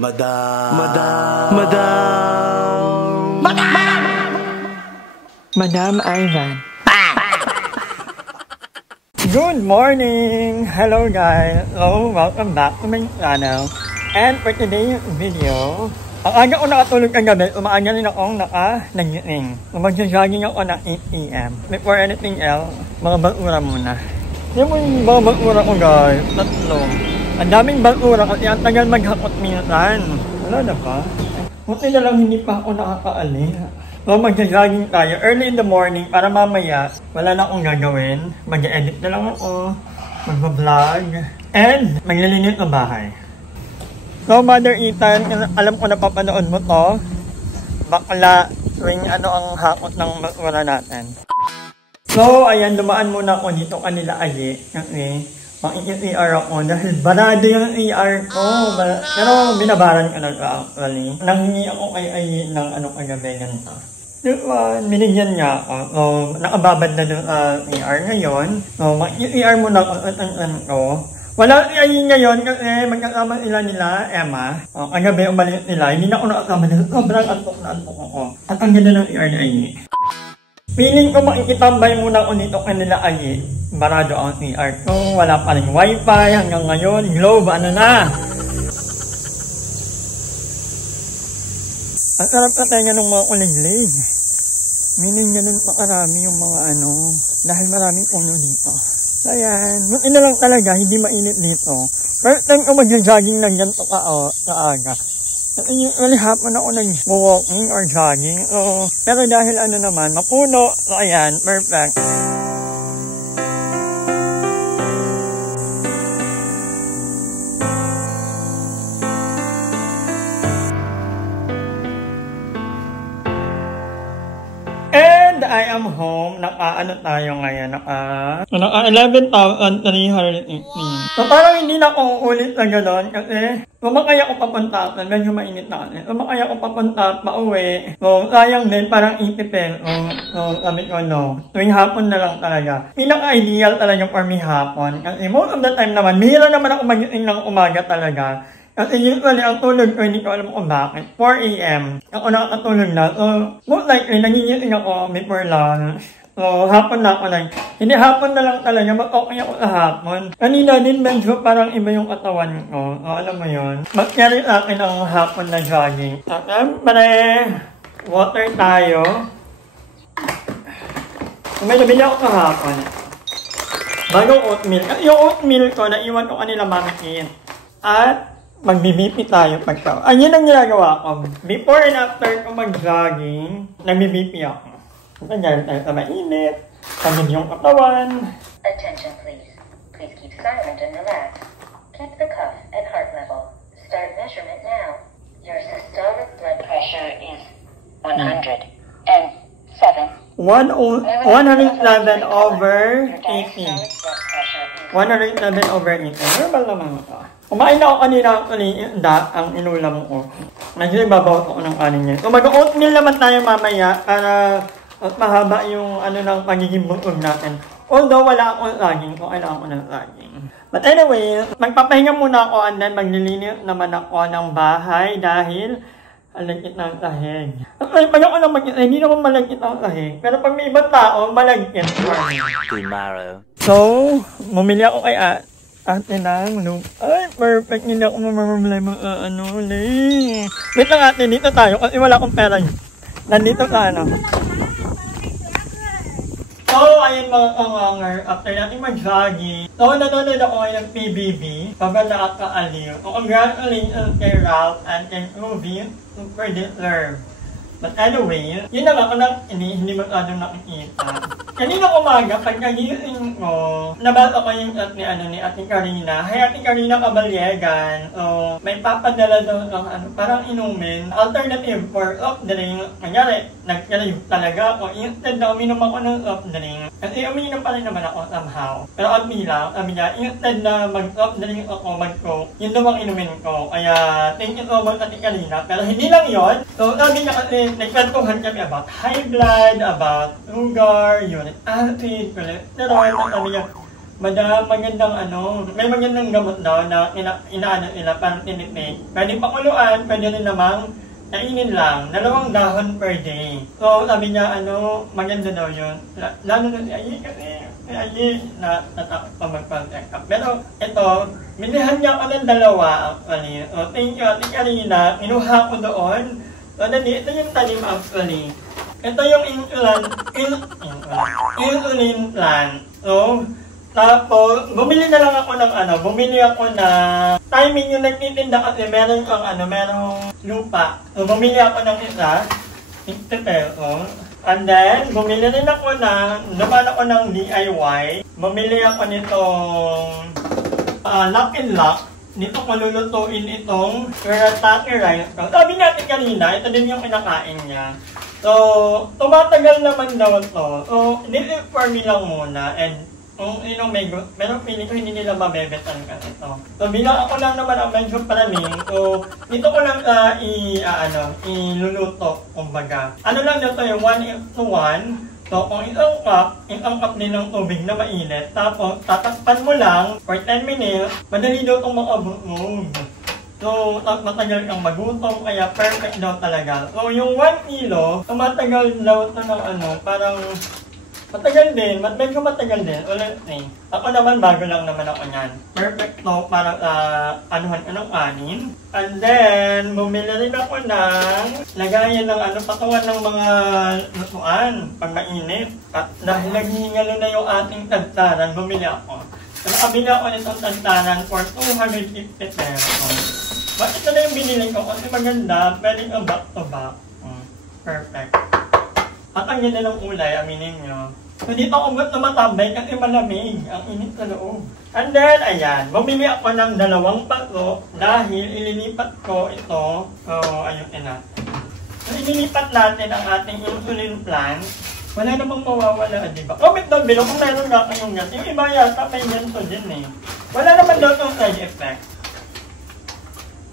Madam. Madam Ivan. Good morning! Hello guys! So, welcome back to my channel. And for today's video, ang aga ko nakatulog ang gabi, umaaga rin akong naka-nagising. Mag-jogging ako na 8 AM. Before anything else, mga bakura muna. Yung mga bakura ko guys, tatlo. Ang daming bakura kasi ang tagal maghakot minsan. Wala na ba? Buti na lang hindi pa ako nakakaalis. So mag-jogging tayo early in the morning para mamaya wala na akong gagawin. Mag-edit na lang ako, mag-vlog, and maglilinis ng bahay. So Mother Ethan, alam ko na papanood mo to. Bakla tuwing ano ang hakot ng bakura natin. So ayan, dumaan muna ako dito kanila Aye. Kasi mag-ER ako dahil barado yung ER ko. Pero binabaran ko na actually. Nanghingi ako kay Aye ng anong kagabi ganito. Diba, binigyan niya ako. So, nakababad na doon ER ngayon. So, mag-ER muna ako at ko. Wala si Aye ngayon kasi magkakama nila Emma. Kagabi umalis nila. Hindi na ako nakakama nila. Sobrang antok na antok ako. At ang ganda ng ER ni Aye. Feeling ko makikitambay muna ako dito kanila Aye. Barado ang ER ko. Wala pa rin wifi hanggang ngayon. Globe, ano na? Ang sarap na tayo ng mga uliglig. Meaning ganun pa karami yung mga ano. Dahil maraming uno dito. Ayan. Buti na lang talaga, hindi mainit dito. First time ko mag-jogging lang ganito kaaga. Usually hapon ako nag-walking or jogging. Pero dahil ano naman, mapuno. So ayan, perfect. I am home. Naka-ano tayo ngayon? Naka 11,318. So parang hindi na ako ulit na gano'n kasi kumakaya ko papunta at medyo mainit na kasi. Kumakaya ko papunta at pauwi. So sayang din, parang 80 pesos. So sabi ko no. Tuwing hapon na lang talaga. Pinaka-ideal talaga for me hapon. Kasi most of the time naman, mahira naman ako magising ng umaga talaga. Kasi usually, ang tulog ko, hindi ko alam kung bakit. 4 AM, ako nakakatulog na. So, most likely, nagigising ako before lunch. So, hapon na ako lang. Hindi hapon na lang talaga, mag-okay ako sa hapon. Kanina din, medyo parang iba yung katawan ko. So, alam mo yun. Mag-carry sa akin ang hapon na jogging. So, siyempre, water tayo. So, may nabili ako kahapon. Bagong oatmeal. Yung oatmeal ko, naiwan ko kanila mamikin. At, magbibipi tayo pagka. Ayun ang ginagawa ko. Before and after ko mag-jogging, nagbibipi ako. Ganyan tayo sa mainit, pagod yung katawan. Attention please. Please keep silent and relax. Keep the cuff at heart level. Start measurement now. Your systolic blood pressure is 107. 107 over 80. 107 over 80. Normal naman ito. Kumain na ako kanina actually, ang inulam ko. Medyo ibabaw ako ng kanin niya. So mag-oatmeal naman tayo mamaya para mahaba yung ano ng pagiging bukog natin. Although wala akong laging, kung kailangan ko ng laging. But anyway, magpapahinga muna ako and then maglilinis naman ako ng bahay dahil malagkit ng sahig. Pag ako lang hindi naman malagkit ang sahig. Pero pag may ibang tao, malagkit. Tomorrow. So, bumili ako kay ate ng loop. Ay, perfect. Hindi ako mamamamlay mga ulit. Wait lang ate, dito tayo kasi wala akong pera. Nandito ka So, ayun mga kanganger, after natin mag-jogging, so nanonood ako ng PBB, pagkala at kaaliw. So, congratulations kay Ralph and kay Ruby, super deserved. But anyway, yun na ako na hindi masyadong nakikita. Kanina umaga, pagkagising ko, nabasa ko yung ni Ate Karina. Hey, Ate Karina Caballegan. So, may papadala daw ng parang inumin. Alternative for soft drink. Kanyari, nag-crave talaga ako. Instead na uminom ako ng soft drink. Kasi uminom pa rin naman ako somehow. Pero at bilang, sabi niya, instead na mag-soft drink ako, mag-coke, yun daw ang inumin ko. Kaya, thank you so much Ate Karina. Pero hindi lang yun. So, sabi niya kasi, nagkwentuhan kami about high blood, about sugar, uric acid, cholesterol. Sabi niya, magandang may magandang gamot daw na inaano nila parang tinipid. Pwede pakuluan, pwede rin namang kainin lang, 2 dahon per day. So, sabi niya, maganda daw yun. Lalo na si Ayi kasi, si Ayi natakot pa mag-check up. Pero, ito, bilihan niya ako ng 2 actually. So, thank you, Ate Karina. Kinuha ko doon. So, ito yung talim actually. Ito yung insulin plant. So, tapos, bumili na lang ako ng bumili ako na timing yung nagtitinda kasi meron merong lupa. So, bumili ako ng isa, 60 pesos. And then, bumili rin ako naman ako ng DIY. Bumili ako nitong lock and lock. Dito ko lulutuin itong teriyaki rice. Sabi natin kanina, ito din yung kinakain niya. So, tumatagal naman daw ito. So, nil-for me lang muna. And, kung pero feeling ko hindi nila mabebetan ka ito. So, bilang ako lang naman ang medyo palaming, so, dito ko lang iluluto, kumbaga. Lang dito yung 1:1. So, kung isang cup din ng tubig na mainit, tapos tatakpan mo lang for 10 minutes, madali daw itong makabukog. So, matagal kang magutom, kaya perfect daw talaga. So, yung 1 kilo, tumatagal daw ito ng parang matagal din, medyo matagal din. Ulit ako naman, bago lang naman ako niyan. Perfect to para anuhan ko ng anin. And then, bumili rin ako ng lagayan ng patawan ng mga lutuan pag mainit. At dahil naghihingalo na yung ating tagtaran, bumili ako. So, nakabili ako nitong tagtaran for 250 pesos. Bakit ito na yung binili ko? Kasi maganda, pwedeng ang back to back. Perfect. At ang ganda ng ulay, aminin nyo. So dito ako tumatambay kasi malamig, ang init sa loob. And then, ayan, bumili ako ng 2 paso dahil ililipat ko ito. So, ayun na. So, ililipat natin ang ating insulin plant. Wala namang mawawala, di ba? Comment down below kung meron nga kayong ganito. Yung iba yata may ganito din eh. Wala naman daw itong side effect.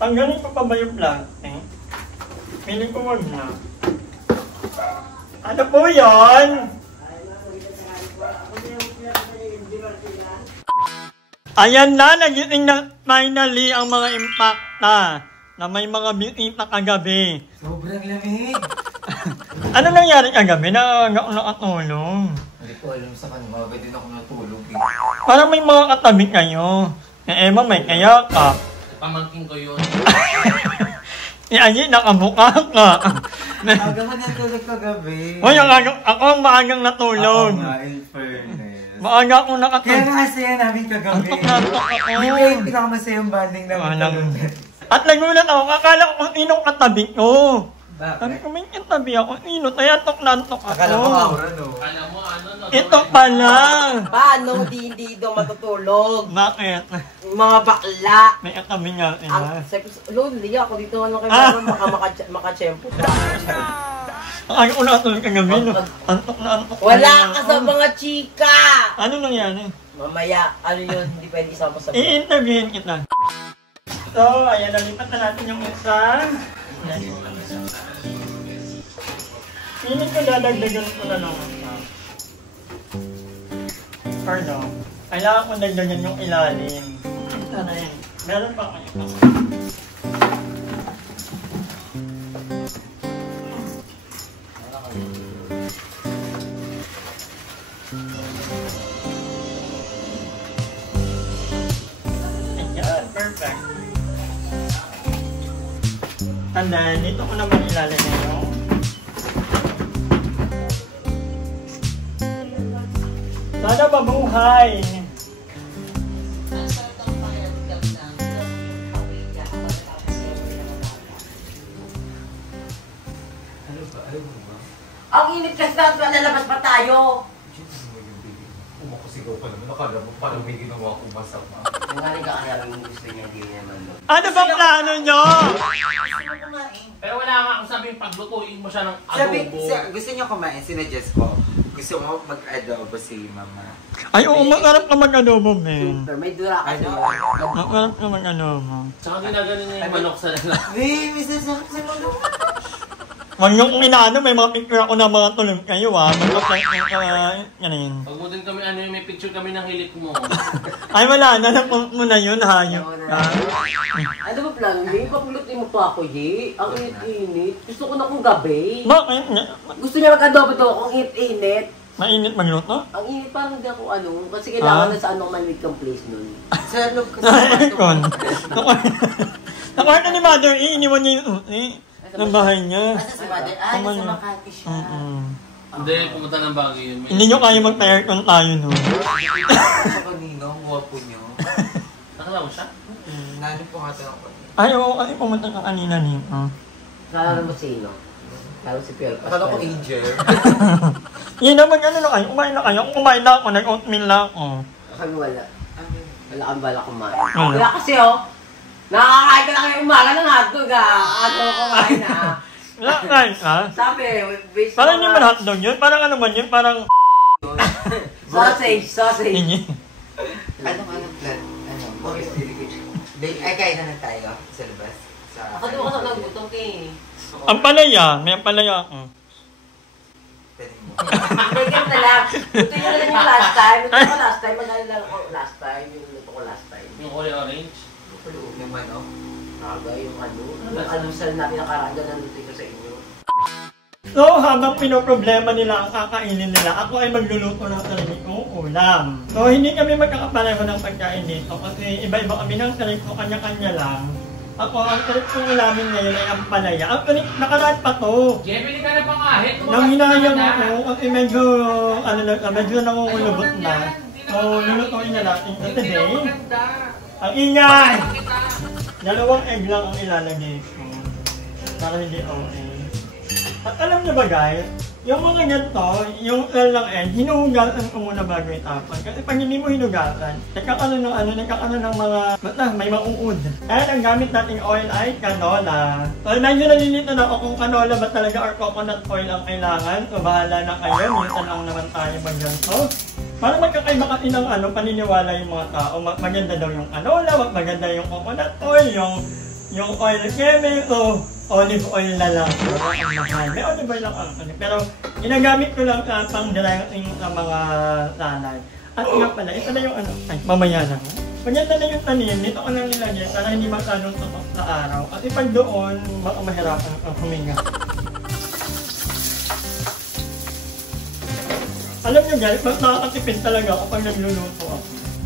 Tanggalin ko pa ba yung plastic? Piling ko wag na. Ano po yun? Ayan na, nagising na finally ang mga impacta na may mga bisita kagabi. Sobrang lamig. Ano nangyari kagabi? Nakatulong. Hindi ko alam sa kanila, pwede na ako natulog eh. Parang may mga katabi kayo. Emma may kaya ka. Pamangkin ko yun. Ayi, nakabuka ka. Aga man natulog kagabi. Hoy, ako ang maagang natulog. Ako nga, in fairness. Maaga akong nakatulog. Kaya masaya namin kagabi. Antok ako. Hindi ko yung pinakamasayang banding namin kagabi. At nagulat ako, akala ko kung sinong katabi ko. Bakit? Sabi ko, may katabi ako, sino? Kaya antok na antok ako. Akala mo aura, no? Alam mo, Ito pala. Paano hindi daw matutulog? Bakit? Mga bakla. May katabi nga Ang sila. lonely ako dito kayo makachempo. Ay, ko nakatulog kagabi, no? Antok na antok. Wala ka sa mga chika! Ano nangyari? Mamaya, yun, hindi pwede isama sa I-interviewin kita. So, ayan, nalipat na natin yung isa. Piling ko dadagdagan ko na lang. Pardon. Kailangan ko dagdagan yung ilalim. Ito na yun. Meron pa kayo. Ayan, perfect. And then, dito ko naman ilalagay yung sana mabuhay! Ang init kasi dapat lalabas pa tayo! Umakasigao pa naman. Nakala mo parang may ginawa kong masama. Nangaling ka kaya yung gusto niya, hindi naman doon. Ano bang plano nyo? Pero wala nga akong sabing paglutuin mo siya ng Sabi, adobo. gusto niyo kumain, sinuggest ko. Gusto mo mag-adobo si mama. Ay, oo, masarap ka mag-adobo, men. Super, may dura kasi. Masarap ka mag-adobo. Tsaka ginaganon niya yung manok sa lalaki. Babe, may sasakit sa mga. Wag niyo kung inaano, may mga picture ako na mga tulong kayo mag-look like, yan yun. Pag mo din kami, may picture kami ng hilik mo. Ay, wala na, napulot mo na yun, hayop ka. Ano ba plan, Ye? Papulutin mo pa ako, Ye. Ang init-init. Gusto ko na kung gabi. Bakit? Gusto niya mag-adobo daw kung init-init. Mainit magluto? Ang init parang hindi ako kasi kailangan na sa manwid kang place nun. Sa loob kasi. Aircon. Nakuha ka ni Mother E, iniwan niya yung ng bahay niya. Asa si Mother? Sa Makati siya. Hindi, pumunta ng Baguio yun. Hindi nyo kaya mag-aircon tayo, no? Sa kanino, ang guwapo niyo. Nakalaw siya? Nani po nga tanong ko. Ay, oo, kasi pumunta ka kanina nito. Kala mo sino? Kala si Pierre Pascual. Akala ko Angel. Yan naman, ano na kayo, kumain na kayo. Kumain na ako, nag-oatmeal na ako. Kami wala. Wala kang bala kumain. Wala. Kaya kasi nakakain ka na kayo umaga ng hotdog kumain na. Nakakain ka? Sabi, based Parang hindi man hotdog yun, parang ano man yun, parang... Sausage. Hindi. Anong plan? Ay, kain na tayo sa labas. Ako di ba kasi nagutong Ang palaya, may palaya ako. Pwede mo. Bigyan na lang. Ito yung lang yung last time. Ito ko last time. Madali lang ako last time. Yung ito ko last time. Yung kulay orange? Yung manok. Naga yung ano. Yung alusal na pinakaraga nandito ko sa inyo. So, habang pinoproblema nila ang kakainin nila, ako ay magluluto ng sarili kong ulam. So, hindi kami magkakapareho ng pagkain dito kasi iba-iba kami ng sarili ko, kanya-kanya lang. Ako, ang sarili kong ulamin ngayon ay ang palaya. Ang nakaraan pa to. Jeffy, ka na pangahit. Nang hinayang ako kasi medyo, medyo nangungulubot na. So, lulutuin na natin ito today. Ang ingay! Dalawang egg lang ang ilalagay ko. Para hindi okay. At alam niyo ba guys, yung mga ganito, yung lang egg, hinuhugasan ko muna bago itapon. Kasi pag hindi mo hinugasan, nagkakaroon ng mga, may mauud. Kaya ang gamit nating oil ay canola. So medyo nalilito na ako kung canola ba talaga or coconut oil ang kailangan. So bahala na kayo, minsan lang naman tayo mag-ganto. Para magkakaiba kasi ng paniniwala yung mga tao. Maganda daw yung canola, maganda yung coconut oil, yung oil keme, so olive oil na lang. Ang mahal. May olive oil lang ang pero ginagamit ko lang pang dressing ng mga salad. At nga pala, ito na yung mamaya na. Maganda na yung tanim, dito ko lang nilagay para hindi masyadong tapak sa araw. At pag doon, baka mahirapan ang huminga. Alam nyo guys, mas nakakatipid talaga kapag nagluluto ako.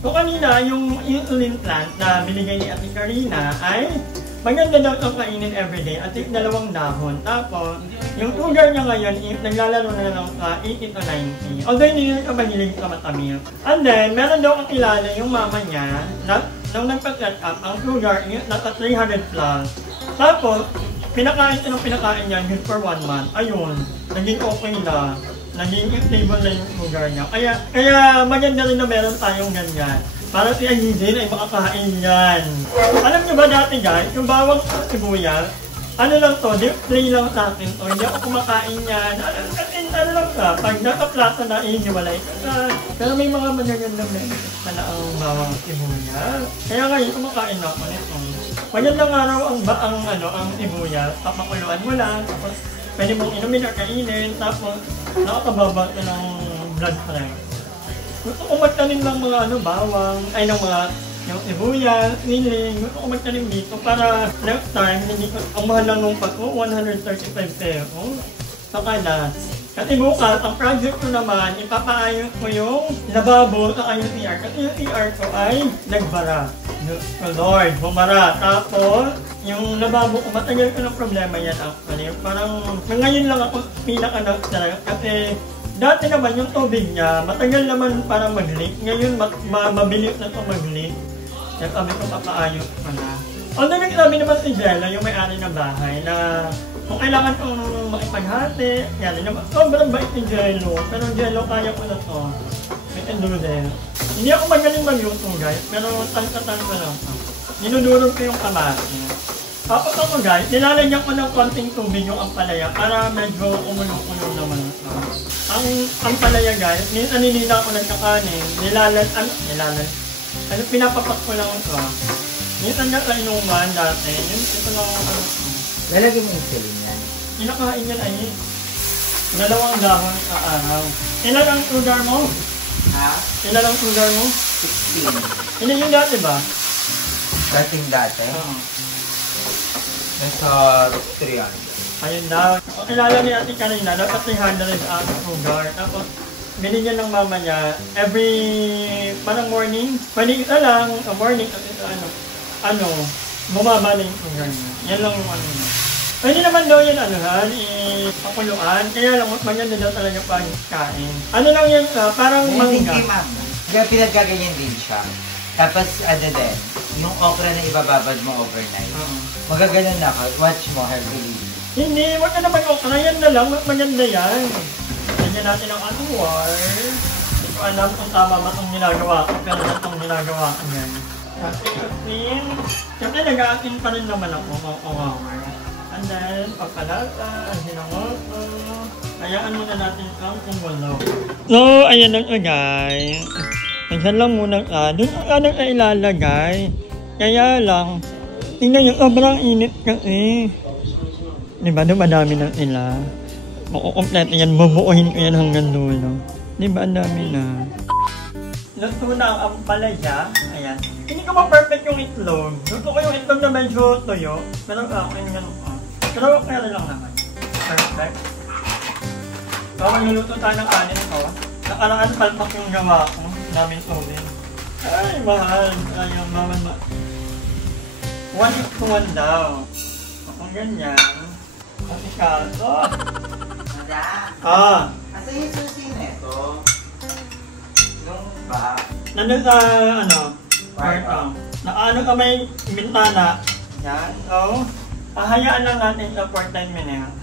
So kanina, yung insulin plant na binigay ni Ate Karina ay maganda daw itong kainin everyday at yung 2 dahon. Tapos, yung sugar niya ngayon, naglalaro na lang sa 80 to 90. Although hindi nila ka mahilig sa matamis. And then, meron daw ang kilala yung mama niya na nung nagpa-set up, ang sugar nasa 300 plus. Tapos, pinakain niya good for 1 month. Ayun, naging okay na. Naging stable na yung sugar niya. Kaya maganda rin na meron tayong ganyan. Para si Ayudin ay makakain yan. Alam niyo ba dati guys, yung bawang sibuyas, lang to, display lang sa akin to, hindi ako kumakain yan. Ano lang ka, pag nasa plato na iniwalay ka. Pero may mga magagandang benefits na ang bawang sibuyas. Kaya ngayon, kumakain na ako nito. Magandang araw ang sibuyas, papakuluan mo lang, tapos pwede mong inumin or kainin, tapos nakakababa ka ng blood pressure. Gusto ko magtanim ng mga bawang, ng mga yung sibuyas, niling. Gusto ko magtanim dito para next time, hindi ko, ang mahal lang nung pako, 135 pesos. Saka na. Kasi bukas, ang project ko naman, ipapaayos ko yung lababo sa yung CR. Kasi yung CR ko ay nagbara. Lord, bumara. Tapos, yung lababo ko, matagal ko ng problema yan actually. Parang, ngayon lang ako pinaka-stress kasi dati naman yung tubig niya, matagal naman parang mag-leak. Ngayon, mabilis na ito mag-leak. Kaya sabi ko, papaayos ko na. Although nagsabi naman si Jello, yung may-ari ng bahay, na kung kailangan kong makipaghati, yan naman. Sobrang bait ni Jello. Pero Jello, kaya ko na to. We can do that. Hindi ako magaling magluto guys, pero tanka-tanka lang. Ninudurog ko yung kamasi. Tapos ako guys, nilalagyan ko ng konting tubig yung ampalaya para medyo umulo-ulo naman ito. Ang palaya guys, minsan nilila ko ng kakanin, pinapapak ko lang ito. Minsan nga sa inuman dati, ito lang Lalagyan mo insulin yan? Kinakain yan ay 2 dahon sa araw. Ilan ang sugar mo? Ha? Ilan ang sugar mo? 16. Ilan yung dati ba? Dating dati? Oo. Nasa 300. Ayun daw. Kilala ni ate kanina, dapat 300 ang sugar. Tapos, binigyan ng mama niya, every, parang morning, pwede ka lang, morning, bumaba na yung sugar niya. Yan lang yung ano niya. Pwede naman daw yan, pakuluan. Kaya lang, maganda daw talaga pagkain. Ano lang yan, parang mangga. Hindi, ma'am. Kaya pinagkaganyan din siya. Tapos, din, yung okra na ibababad mo overnight. Magaganon na ka. Watch mo, heavily. Hindi, wag ka naman okra. Yan na lang, maganda yan. Lagyan natin ang anuwar. Hindi ko alam kung tama ba itong ginagawa ko. Pero itong ginagawa ko yan. Atin. Siyempre, nag-aatin pa rin naman ako. And then, pagkalata, hinangoto. Hayaan muna natin ang kumulo. So, ayan ang agay. Nandiyan lang muna doon ang anong ilalagay. Kaya lang, tingnan yung sobrang init kasi. Diba, doon madami ng ila. Makukompleto yan, bubuuhin ko yan hanggang dulo. Diba, ang dami na. Luto na ang palaya. Ayan. Hindi ko ma-perfect yung itlog. Luto ko yung itlog na medyo tuyo. Pero okay nga ganun. Pero kaya lang naman. Perfect. So, magluluto tayo ng kanin ko. Nakaraan palpak yung gawa ko. Daming tubig. Ay, mahal. Ayaw, maman. 1:1 daw. Kung ganyan. Kasi kaso. Madam. Asa yung susi na ito? Nung ba? Nandun sa, kwarto. Nakaano ka may bintana. Yan. So, hayaan lang natin sa 4-10 minutes.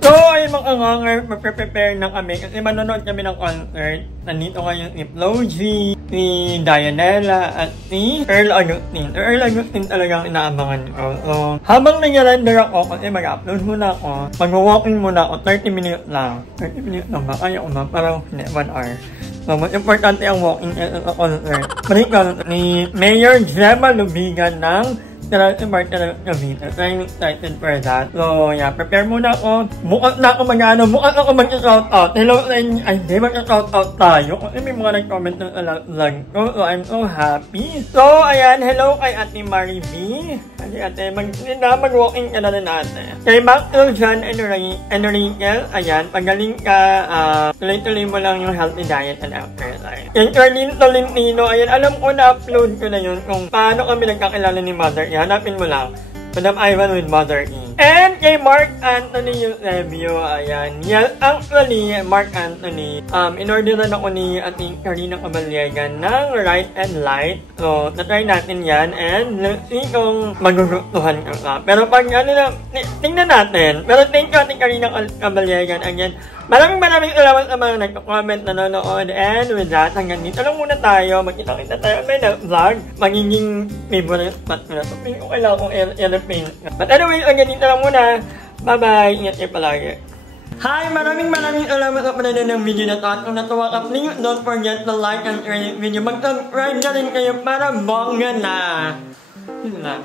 So, ay mga nganger, magpe-prepare na kami kasi manonood kami ng concert. Nandito ngayon si Floji, si Dianella, at si Earl Agustin. Earl Agustin talagang inaabangan ko. So, habang nag-render ako, kasi mag-upload muna ako, mag-walking muna ako, 30 minutes lang. 30 minutes lang ba? Kaya ko ba? Parang 1 hour. So, mas importante ang walking sa concert. Balik ka ni Mayor Gemma Lubigan ng Martin Cavite. So, I'm excited for that. So, yeah, prepare muna ako. Bukas na ako bukas ako mag-shoutout. Hello sa inyo. Ay, di mag-shoutout tayo. Kasi may mga nag-comment ng vlog ko. So, I'm so happy. So, ayan, hello kay Ate Marie B. Ate, mag-walking ka na rin ate. Kay Maxwell John Enriquel, ayan, pagaling ka, tuloy-tuloy mo lang yung healthy diet and exercise. Kay Carlene Tolentino, ayan, alam ko na-upload ko na yun kung paano kami nagkakilala ni Mother. Hanapin mo lang. Madam Ivan with Mother E. And kay Mark Anthony Eusebio, ayan. Yeah, actually, Mark Anthony, in-order na ako ni Ate Karina Caballegan ng Right and Light. So, na-try natin yan. And, let's see kung magugustuhan ka ka. Pero pag, tingnan natin. Pero thank you Ate Karina Caballegan. Again, maraming salamat sa mga nagko-comment, nanonood. And with that, hanggang dito lang muna tayo. Magkita-kita tayo may vlog. Magiging favorite spot ko na. So, kung kailangan kong airplane. But anyway, hanggang dito lang muna. Bye-bye. Ingat kayo palagi. Hi! Maraming salamat sa panonood ng video na to. At kung natuwa ka, please don't forget to like and share this video. Mag-subscribe na rin kayo para bongga na. Yun na.